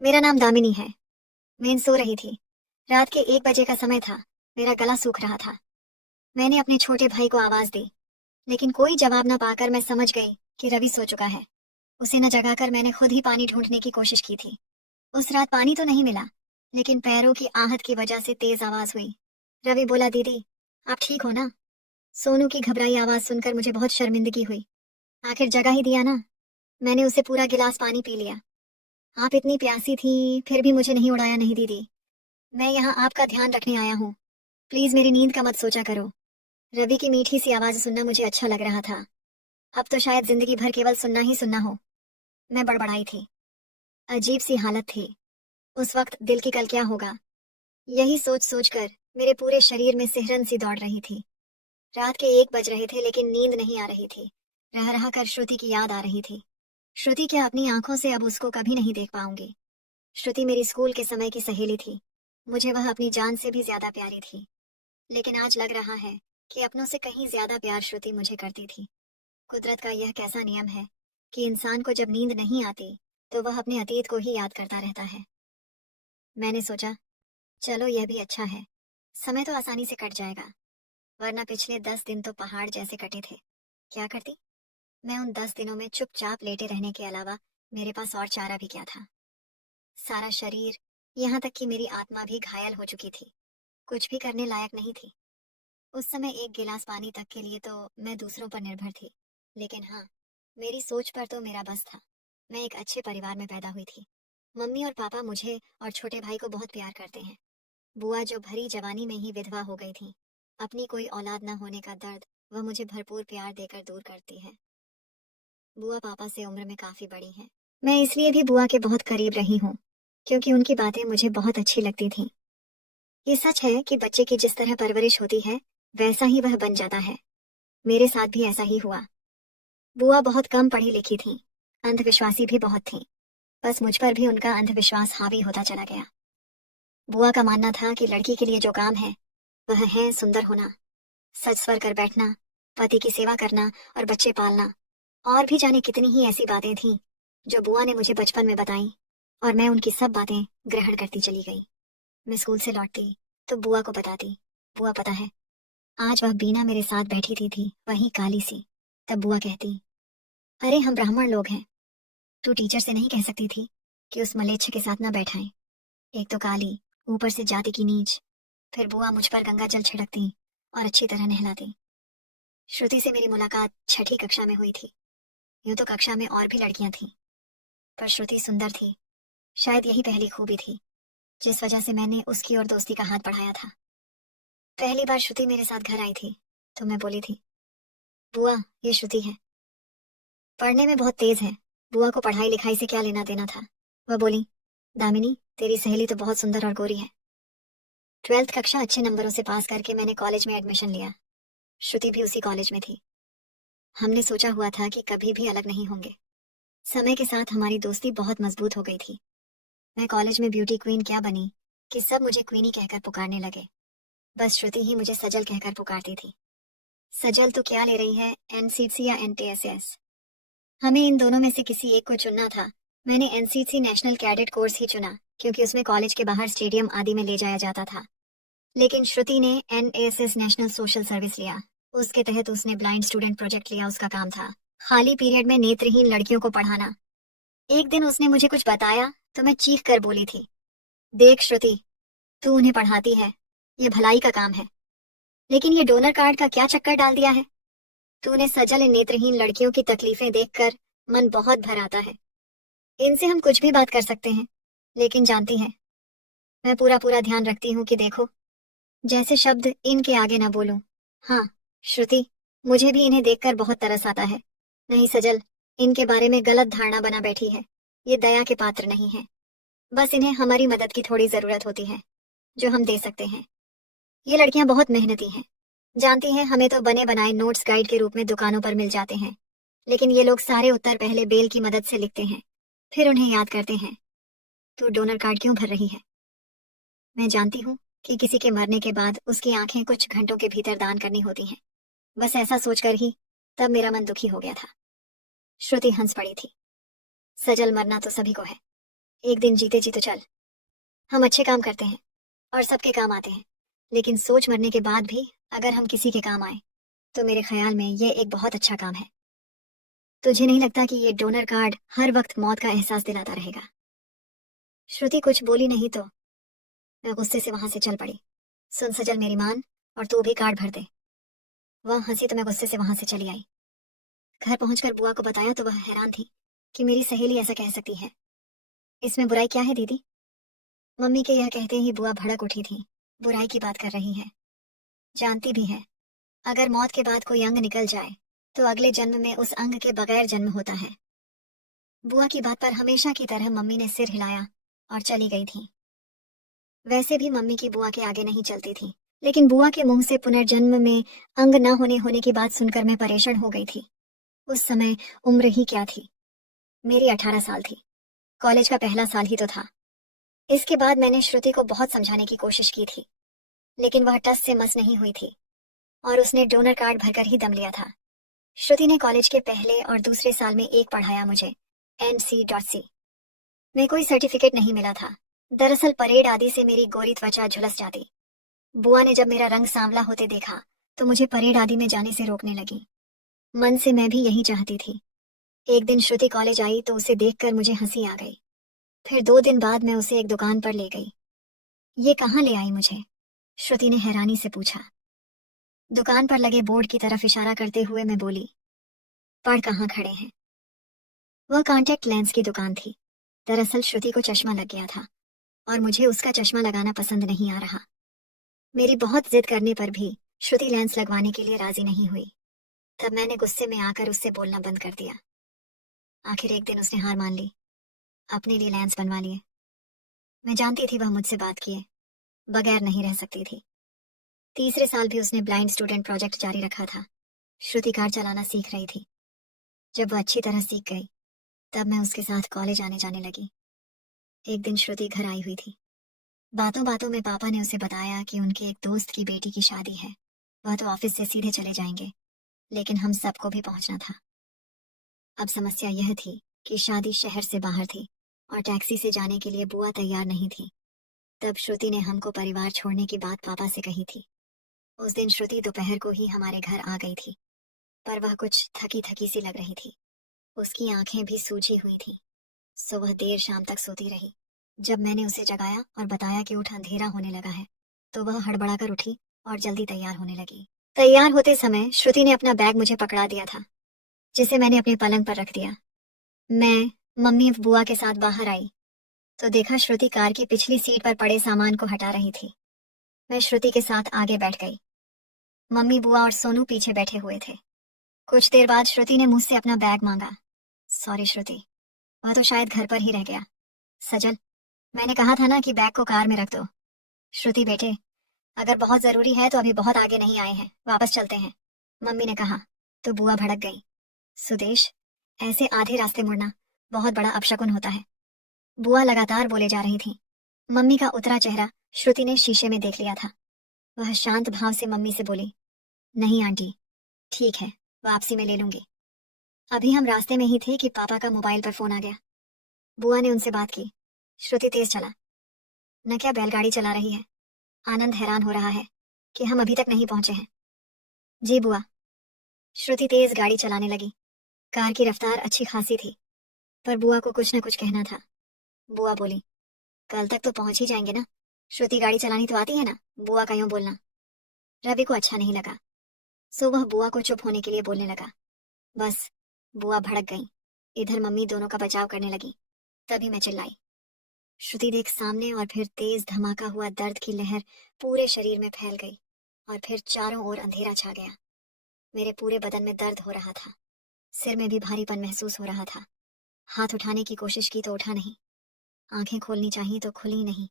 मेरा नाम दामिनी है। मैं सो रही थी। रात के 1 बजे का समय था। मेरा गला सूख रहा था। मैंने अपने छोटे भाई को आवाज दी, लेकिन कोई जवाब न पाकर मैं समझ गई कि रवि सो चुका है। उसे न जगाकर मैंने खुद ही पानी ढूंढने की कोशिश की थी। उस रात पानी तो नहीं मिला, लेकिन पैरों की आहट की वजह से तेज आवाज हुई। रवि बोला, दीदी आप ठीक हो ना? सोनू की घबराई आवाज सुनकर मुझे बहुत शर्मिंदगी हुई। आखिर जगा ही दिया ना। मैंने उसे पूरा गिलास पानी पी लिया। आप इतनी प्यासी थी, फिर भी मुझे नहीं उड़ाया। नहीं दीदी, मैं यहाँ आपका ध्यान रखने आया हूँ। प्लीज मेरी नींद का मत सोचा करो। रवि की मीठी सी आवाज सुनना मुझे अच्छा लग रहा था। अब तो शायद जिंदगी भर केवल सुनना ही सुनना हो। मैं बड़बड़ाई थी। अजीब सी हालत थी। उस वक्त दिल की कल क्या होगा, यही सोच सोच कर मेरे पूरे शरीर में सिहरन सी दौड़ रही थी। रात के 1 बज रहे थे, लेकिन नींद नहीं आ रही थी। रह रहा कर श्रुति की याद आ रही थी। श्रुति क्या, अपनी आंखों से अब उसको कभी नहीं देख पाऊंगी। श्रुति मेरी स्कूल के समय की सहेली थी। मुझे वह अपनी जान से भी ज्यादा प्यारी थी। लेकिन आज लग रहा है कि अपनों से कहीं ज्यादा प्यार श्रुति मुझे करती थी। कुदरत का यह कैसा नियम है कि इंसान को जब नींद नहीं आती तो वह अपने अतीत को ही याद करता रहता है। मैंने सोचा, चलो यह भी अच्छा है। समय तो आसानी से कट जाएगा, वरना पिछले 10 दिन तो पहाड़ जैसे कटे थे। क्या करती मैं उन 10 दिनों में? चुपचाप लेटे रहने के अलावा मेरे पास और चारा भी क्या था? सारा शरीर, यहाँ तक कि मेरी आत्मा भी घायल हो चुकी थी। कुछ भी करने लायक नहीं थी। उस समय एक गिलास पानी तक के लिए तो मैं दूसरों पर निर्भर थी। लेकिन हाँ, मेरी सोच पर तो मेरा बस था। मैं एक अच्छे परिवार में पैदा हुई थी। मम्मी और पापा मुझे और छोटे भाई को बहुत प्यार करते हैं। बुआ जो भरी जवानी में ही विधवा हो गई थी, अपनी कोई औलाद न होने का दर्द वह मुझे भरपूर प्यार देकर दूर करती है। बुआ पापा से उम्र में काफी बड़ी हैं। मैं इसलिए भी बुआ के बहुत करीब रही हूँ, क्योंकि उनकी बातें मुझे बहुत अच्छी लगती थीं। ये सच है कि बच्चे की जिस तरह परवरिश होती है, वैसा ही वह बन जाता है। मेरे साथ भी ऐसा ही हुआ। बुआ बहुत कम पढ़ी लिखी थीं, अंधविश्वासी भी बहुत थीं। बस मुझ पर भी उनका अंधविश्वास हावी होता चला गया। बुआ का मानना था कि लड़की के लिए जो काम है वह है सुंदर होना, सज स्वर कर बैठना, पति की सेवा करना और बच्चे पालना। और भी जाने कितनी ही ऐसी बातें थीं जो बुआ ने मुझे बचपन में बताई, और मैं उनकी सब बातें ग्रहण करती चली गई। मैं स्कूल से लौटती तो बुआ को बताती। बुआ पता है, आज वह बीना मेरे साथ बैठी थी वही काली सी। तब बुआ कहती, अरे हम ब्राह्मण लोग हैं, तू टीचर से नहीं कह सकती थी कि उस मलेच्छ के साथ ना बैठाएं। एक तो काली, ऊपर से जाति की नीच। फिर बुआ मुझ पर गंगा जल छिड़कती और अच्छी तरह नहलाती। श्रुति से मेरी मुलाकात 6ठी कक्षा में हुई थी। यूं तो कक्षा में और भी लड़कियां थीं, पर श्रुति सुंदर थी। शायद यही पहली खूबी थी जिस वजह से मैंने उसकी और दोस्ती का हाथ बढ़ाया था। पहली बार श्रुति मेरे साथ घर आई थी तो मैं बोली थी, बुआ ये श्रुति है। पढ़ने में बहुत तेज है। बुआ को पढ़ाई लिखाई से क्या लेना देना था। वह बोली, दामिनी तेरी सहेली तो बहुत सुंदर और गोरी है। 12th कक्षा अच्छे नंबरों से पास करके मैंने कॉलेज में एडमिशन लिया। श्रुति भी उसी कॉलेज में थी। हमने सोचा हुआ था कि कभी भी अलग नहीं होंगे। समय के साथ हमारी दोस्ती बहुत मजबूत हो गई थी। मैं कॉलेज में ब्यूटी क्वीन क्या बनी कि सब मुझे क्वीनी कहकर पुकारने लगे। बस श्रुति ही मुझे सजल कहकर पुकारती थी। सजल तो क्या ले रही है, एनसीसी या एनटीएसएस? हमें इन दोनों में से किसी एक को चुनना था। मैंने एनसीसी नेशनल कैडेट कोर्स ही चुना, क्योंकि उसमें कॉलेज के बाहर स्टेडियम आदि में ले जाया जाता था। लेकिन श्रुति ने एनएसएस नेशनल सोशल सर्विस लिया। उसके तहत उसने ब्लाइंड स्टूडेंट प्रोजेक्ट लिया। उसका काम था खाली पीरियड में नेत्रहीन लड़कियों को पढ़ाना। एक दिन उसने मुझे कुछ बताया तो मैं चीख कर बोली थी, देख श्रुति, तू उन्हें पढ़ाती है, ये भलाई का काम है, लेकिन ये डोनर कार्ड का क्या चक्कर डाल दिया है। तूने सजल इन नेत्रहीन लड़कियों की तकलीफें देखकर मन बहुत भर आता है। इनसे हम कुछ भी बात कर सकते हैं, लेकिन जानती हैं, मैं पूरा पूरा ध्यान रखती हूँ कि देखो, जैसे शब्द इनके आगे ना बोलूं। हाँ श्रुति, मुझे भी इन्हें देखकर बहुत तरस आता है। नहीं सजल, इनके बारे में गलत धारणा बना बैठी है। ये दया के पात्र नहीं है। बस इन्हें हमारी मदद की थोड़ी जरूरत होती है, जो हम दे सकते हैं। ये लड़कियां बहुत मेहनती हैं। जानती हैं, हमें तो बने बनाए नोट्स गाइड के रूप में दुकानों पर मिल जाते हैं, लेकिन ये लोग सारे उत्तर पहले बेल की मदद से लिखते हैं, फिर उन्हें याद करते हैं। तू डोनर कार्ड क्यों भर रही है? मैं जानती हूँ कि किसी के मरने के बाद उसकी आंखें कुछ घंटों के भीतर दान करनी होती हैं। बस ऐसा सोचकर ही तब मेरा मन दुखी हो गया था। श्रुति हंस पड़ी थी। सजल, मरना तो सभी को है, एक दिन जीते जी तो चल। हम अच्छे काम करते हैं और सबके काम आते हैं, लेकिन सोच मरने के बाद भी अगर हम किसी के काम आए तो मेरे ख्याल में ये एक बहुत अच्छा काम है। तुझे नहीं लगता कि ये डोनर कार्ड हर वक्त मौत का एहसास दिलाता रहेगा? श्रुति कुछ बोली नहीं तो मैं गुस्से से वहां से चल पड़ी। सुन सजल मेरी मान, और तू भी कार्ड भर दे। वह हंसी तो मैं गुस्से से वहां से चली आई। घर पहुंचकर बुआ को बताया तो वह हैरान थी कि मेरी सहेली ऐसा कह सकती है। इसमें बुराई क्या है दीदी? मम्मी के यह कहते ही बुआ भड़क उठी थी। बुराई की बात कर रही है? जानती भी है, अगर मौत के बाद कोई अंग निकल जाए तो अगले जन्म में उस अंग के बगैर जन्म होता है। बुआ की बात पर हमेशा की तरह मम्मी ने सिर हिलाया और चली गई थी। वैसे भी मम्मी की बुआ के आगे नहीं चलती थी, लेकिन बुआ के मुंह से पुनर्जन्म में अंग न होने की बात सुनकर मैं परेशान हो गई थी। उस समय उम्र ही क्या थी, मेरी 18 साल थी। कॉलेज का पहला साल ही तो था। इसके बाद मैंने श्रुति को बहुत समझाने की कोशिश की थी, लेकिन वह टस से मस नहीं हुई थी और उसने डोनर कार्ड भरकर ही दम लिया था। श्रुति ने कॉलेज के पहले और दूसरे साल में एक पढ़ाया मुझे, NC.C में कोई सर्टिफिकेट नहीं मिला था। दरअसल परेड आदि से मेरी गोरी त्वचा झुलस जाती। बुआ ने जब मेरा रंग सांवला होते देखा तो मुझे परेड आदि में जाने से रोकने लगी। मन से मैं भी यही चाहती थी। एक दिन श्रुति कॉलेज आई तो उसे देखकर मुझे हंसी आ गई। फिर 2 दिन बाद मैं उसे एक दुकान पर ले गई। ये कहाँ ले आई मुझे? श्रुति ने हैरानी से पूछा। दुकान पर लगे बोर्ड की तरफ इशारा करते हुए मैं बोली, पढ़ कहाँ खड़े हैं। वह कॉन्टैक्ट लेंस की दुकान थी। दरअसल श्रुति को चश्मा लग गया था और मुझे उसका चश्मा लगाना पसंद नहीं आ रहा। मेरी बहुत जिद करने पर भी श्रुति लेंस लगवाने के लिए राजी नहीं हुई। तब मैंने गुस्से में आकर उससे बोलना बंद कर दिया। आखिर एक दिन उसने हार मान ली, अपने लिए लेंस बनवा लिए। मैं जानती थी वह मुझसे बात किए बगैर नहीं रह सकती थी। तीसरे साल भी उसने ब्लाइंड स्टूडेंट प्रोजेक्ट जारी रखा था। श्रुति कार चलाना सीख रही थी। जब वह अच्छी तरह सीख गई तब मैं उसके साथ कॉलेज आने जाने लगी। एक दिन श्रुति घर आई हुई थी। बातों बातों में पापा ने उसे बताया कि उनके एक दोस्त की बेटी की शादी है। वह तो ऑफिस से सीधे चले जाएंगे, लेकिन हम सबको भी पहुंचना था। अब समस्या यह थी कि शादी शहर से बाहर थी और टैक्सी से जाने के लिए बुआ तैयार नहीं थी। तब श्रुति ने हमको परिवार छोड़ने की बात पापा से कही थी। उस दिन श्रुति दोपहर को ही हमारे घर आ गई थी, पर वह कुछ थकी थकी सी लग रही थी। उसकी आंखें भी सूजी हुई थीं, सो वह देर शाम तक सोती रही। जब मैंने उसे जगाया और बताया कि उठ, अंधेरा होने लगा है, तो वह हड़बड़ाकर उठी और जल्दी तैयार होने लगी। तैयार होते समय श्रुति ने अपना बैग मुझे पकड़ा दिया था, जिसे मैंने अपने पलंग पर रख दिया। मैं मम्मी बुआ के साथ बाहर आई तो देखा श्रुति कार की पिछली सीट पर पड़े सामान को हटा रही थी। मैं श्रुति के साथ आगे बैठ गई। मम्मी बुआ और सोनू पीछे बैठे हुए थे। कुछ देर बाद श्रुति ने मुझसे अपना बैग मांगा। सॉरी श्रुति, वह तो शायद घर पर ही रह गया। सजल, मैंने कहा था ना कि बैग को कार में रख दो। श्रुति बेटे, अगर बहुत जरूरी है तो अभी बहुत आगे नहीं आए हैं, वापस चलते हैं, मम्मी ने कहा। तो बुआ भड़क गई। सुदेश, ऐसे आधे रास्ते मुड़ना बहुत बड़ा अपशकुन होता है। बुआ लगातार बोले जा रही थी। मम्मी का उतरा चेहरा श्रुति ने शीशे में देख लिया था। वह शांत भाव से मम्मी से बोली, नहीं आंटी, ठीक है, वापसी में ले लूंगी। अभी हम रास्ते में ही थे कि पापा का मोबाइल पर फोन आ गया। बुआ ने उनसे बात की। श्रुति तेज चला, न क्या बैलगाड़ी चला रही है। आनंद हैरान हो रहा है कि हम अभी तक नहीं पहुंचे हैं। जी बुआ। श्रुति तेज गाड़ी चलाने लगी। कार की रफ्तार अच्छी खासी थी, पर बुआ को कुछ न कुछ कहना था। बुआ बोली, कल तक तो पहुंच ही जाएंगे ना। श्रुति, गाड़ी चलानी तो आती है ना, बुआ का यूं बोलना। रवि को अच्छा नहीं लगा, सो वह बुआ को चुप होने के लिए बोलने लगा। बस, बुआ भड़क गई। इधर मम्मी दोनों का बचाव करने लगी। तभी मैं चिल्लाई। श्रुति देख सामने, और फिर तेज धमाका हुआ दर्द की लहर पूरे शरीर में फैल गई और फिर चारों ओर अंधेरा छा गया। मेरे पूरे बदन में दर्द हो रहा था, सिर में भी भारीपन महसूस हो रहा था। हाथ उठाने की कोशिश की तो उठा नहीं, आंखें खोलनी चाहिए तो खुली नहीं।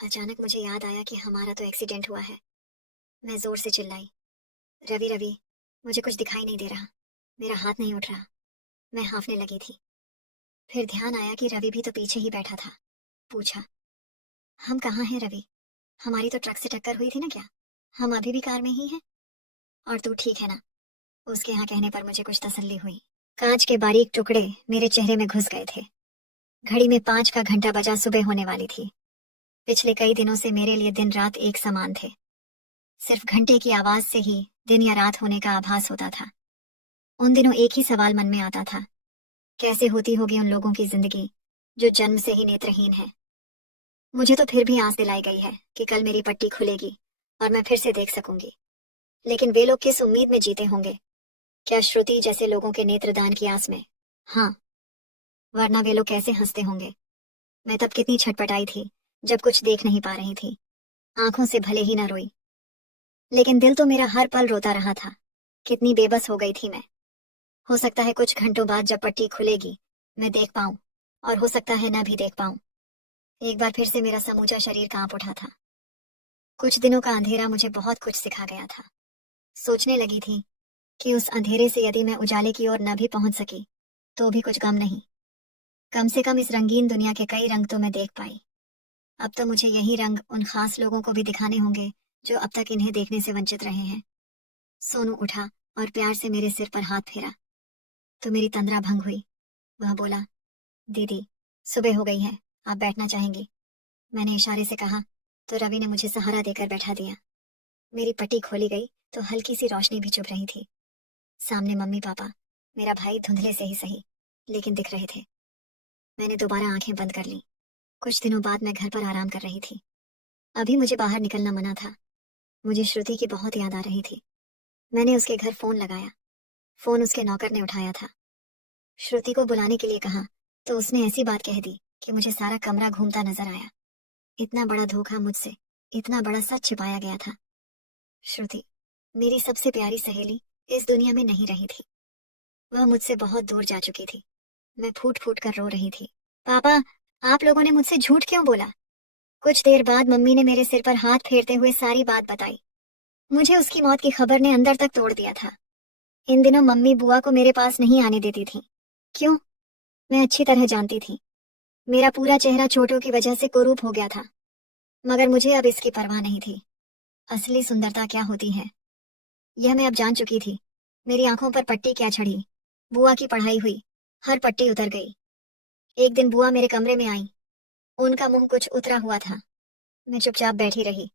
अचानक मुझे याद आया कि हमारा तो एक्सीडेंट हुआ है। मैं जोर से चिल्लाई, रवि रवि, मुझे कुछ दिखाई नहीं दे रहा, मेरा हाथ नहीं उठ रहा। मैं हांफने लगी थी। फिर ध्यान आया कि रवि भी तो पीछे ही बैठा था। पूछा, हम कहाँ हैं रवि? हमारी तो ट्रक से टक्कर हुई थी ना क्या? हम अभी भी कार में ही हैं? और तू ठीक है ना? उसके यहाँ कहने पर मुझे कुछ तसल्ली हुई। कांच के बारीक टुकड़े मेरे चेहरे में घुस गए थे। घड़ी में 5 का घंटा बजा, सुबह होने वाली थी। पिछले कई दिनों से मेरे लिए दिन रात एक समान थे। सिर्फ घंटे की आवाज से ही दिन या रात होने का आभास होता था। उन दिनों एक ही सवाल मन में आता था, कैसे होती होगी उन लोगों की जिंदगी जो जन्म से ही नेत्रहीन है। मुझे तो फिर भी आस दिलाई गई है कि कल मेरी पट्टी खुलेगी और मैं फिर से देख सकूंगी। लेकिन वे लोग किस उम्मीद में जीते होंगे? क्या श्रुति जैसे लोगों के नेत्रदान की आस में? हाँ, वरना वे लोग कैसे हंसते होंगे। मैं तब कितनी छटपटाई थी जब कुछ देख नहीं पा रही थी। आंखों से भले ही न रोई, लेकिन दिल तो मेरा हर पल रोता रहा था। कितनी बेबस हो गई थी मैं। हो सकता है कुछ घंटों बाद जब पट्टी खुलेगी मैं देख पाऊं, और हो सकता है न भी देख पाऊं। एक बार फिर से मेरा समूचा शरीर कांप उठा था। कुछ दिनों का अंधेरा मुझे बहुत कुछ सिखा गया था। सोचने लगी थी कि उस अंधेरे से यदि मैं उजाले की ओर न भी पहुंच सकी तो भी कुछ गम नहीं। कम से कम इस रंगीन दुनिया के कई रंग तो मैं देख पाई। अब तो मुझे यही रंग उन खास लोगों को भी दिखाने होंगे जो अब तक इन्हें देखने से वंचित रहे हैं। सोनू उठा और प्यार से मेरे सिर पर हाथ फेरा तो मेरी तंद्रा भंग हुई। वह बोला, दीदी सुबह हो गई है, आप बैठना चाहेंगी? मैंने इशारे से कहा तो रवि ने मुझे सहारा देकर बैठा दिया। मेरी पट्टी खोली गई तो हल्की सी रोशनी भी चुभ रही थी। सामने मम्मी पापा, मेरा भाई धुंधले से ही सही लेकिन दिख रहे थे। मैंने दोबारा आंखें बंद कर ली। कुछ दिनों बाद मैं घर पर आराम कर रही थी। अभी मुझे बाहर निकलना मना था। मुझे श्रुति की बहुत याद आ रही थी। मैंने उसके घर फोन लगाया। फोन उसके नौकर ने उठाया था। श्रुति को बुलाने के लिए कहा तो उसने ऐसी बात कह दी कि मुझे सारा कमरा घूमता नजर आया। इतना बड़ा धोखा मुझसे, इतना बड़ा सच छिपाया गया था। श्रुति, मेरी सबसे प्यारी सहेली, इस दुनिया में नहीं रही थी। वह मुझसे बहुत दूर जा चुकी थी। मैं फूट फूट कर रो रही थी। पापा, आप लोगों ने मुझसे झूठ क्यों बोला? कुछ देर बाद मम्मी ने मेरे सिर पर हाथ फेरते हुए सारी बात बताई। मुझे उसकी मौत की खबर ने अंदर तक तोड़ दिया था। इन दिनों मम्मी बुआ को मेरे पास नहीं आने देती थी। क्यों? मैं अच्छी तरह जानती थी। मेरा पूरा चेहरा चोटों की वजह से कुरूप हो गया था, मगर मुझे अब इसकी परवाह नहीं थी। असली सुंदरता क्या होती है यह मैं अब जान चुकी थी। मेरी आंखों पर पट्टी क्या चढ़ी, बुआ की पढ़ाई हुई, हर पट्टी उतर गई। एक दिन बुआ मेरे कमरे में आई। उनका मुंह कुछ उतरा हुआ था। मैं चुपचाप बैठी रही।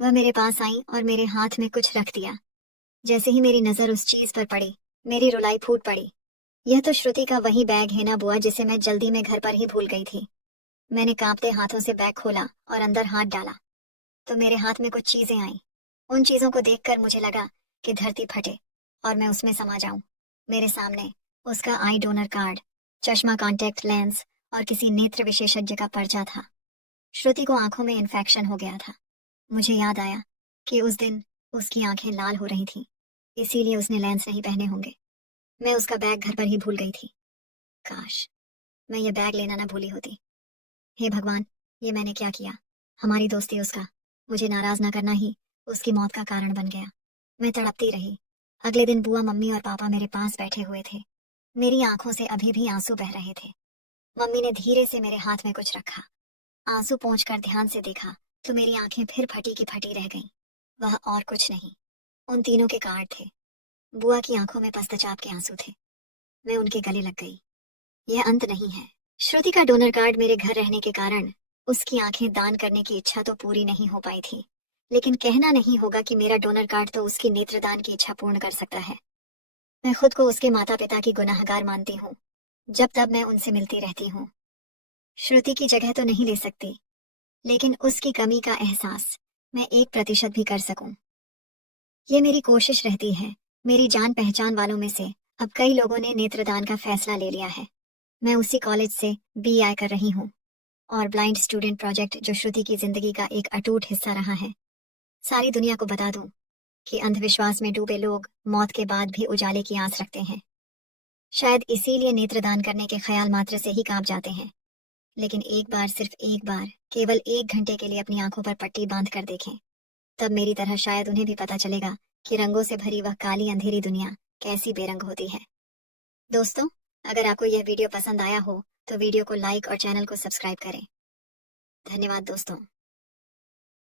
वह मेरे पास आई और मेरे हाथ में कुछ रख दिया। जैसे ही मेरी नजर उस चीज पर पड़ी, मेरी रुलाई फूट पड़ी। यह तो श्रुति का वही बैग है ना बुआ, जिसे मैं जल्दी में घर पर ही भूल गई थी। मैंने कांपते हाथों से बैग खोला और अंदर हाथ डाला तो मेरे हाथ में कुछ चीजें आईं। उन चीजों को देखकर मुझे लगा कि धरती फटे और मैं उसमें समा जाऊं। मेरे सामने उसका आई डोनर कार्ड, चश्मा, कॉन्टेक्ट लेंस और किसी नेत्र विशेषज्ञ का पर्चा था। श्रुति को आंखों में इन्फेक्शन हो गया था। मुझे याद आया कि उस दिन उसकी आंखें लाल हो रही थीं, इसीलिए उसने लेंस नहीं पहने होंगे। मैं उसका बैग घर पर ही भूल गई थी। काश मैं ये बैग लेना ना भूली होती। हे भगवान, ये मैंने क्या किया? हमारी दोस्ती, उसका मुझे नाराज ना करना ही उसकी मौत का कारण बन गया। मैं तड़पती रही। अगले दिन बुआ, मम्मी और पापा मेरे पास बैठे हुए थे। मेरी आंखों से अभी भी आंसू बह रहे थे। मम्मी ने धीरे से मेरे हाथ में कुछ रखा। आंसू पोंछकर ध्यान से देखा तो मेरी आंखें फिर फटी की फटी रह गईं। वह और कुछ नहीं, उन तीनों के कार्ड थे। बुआ की आंखों में पश्चाताप के आंसू थे। मैं उनके गले लग गई। यह अंत नहीं है। श्रुति का डोनर कार्ड मेरे घर रहने के कारण उसकी आंखें दान करने की इच्छा तो पूरी नहीं हो पाई थी, लेकिन कहना नहीं होगा कि मेरा डोनर कार्ड तो उसकी नेत्रदान की इच्छा पूर्ण कर सकता है। मैं खुद को उसके माता पिता की गुनाहगार मानती हूँ। जब तब मैं उनसे मिलती रहती हूँ। श्रुति की जगह तो नहीं ले सकती, लेकिन उसकी कमी का एहसास मैं 1% भी कर सकूं। ये मेरी कोशिश रहती है। मेरी जान पहचान वालों में से अब कई लोगों ने नेत्रदान का फैसला ले लिया है। मैं उसी कॉलेज से BI कर रही हूँ और ब्लाइंड स्टूडेंट प्रोजेक्ट, जो श्रुति की जिंदगी का एक अटूट हिस्सा रहा है, सारी दुनिया को बता दूं कि अंधविश्वास में डूबे लोग मौत के बाद भी उजाले की आस रखते हैं। शायद इसीलिए नेत्रदान करने के ख्याल मात्र से ही कांप जाते हैं। लेकिन एक बार, सिर्फ एक बार, केवल 1 घंटे के लिए अपनी आंखों पर पट्टी बांध कर देखें। तब मेरी तरह शायद उन्हें भी पता चलेगा कि रंगों से भरी वह काली अंधेरी दुनिया कैसी बेरंग होती है। दोस्तों, अगर आपको यह वीडियो पसंद आया हो तो वीडियो को लाइक और चैनल को सब्सक्राइब करें। धन्यवाद दोस्तों।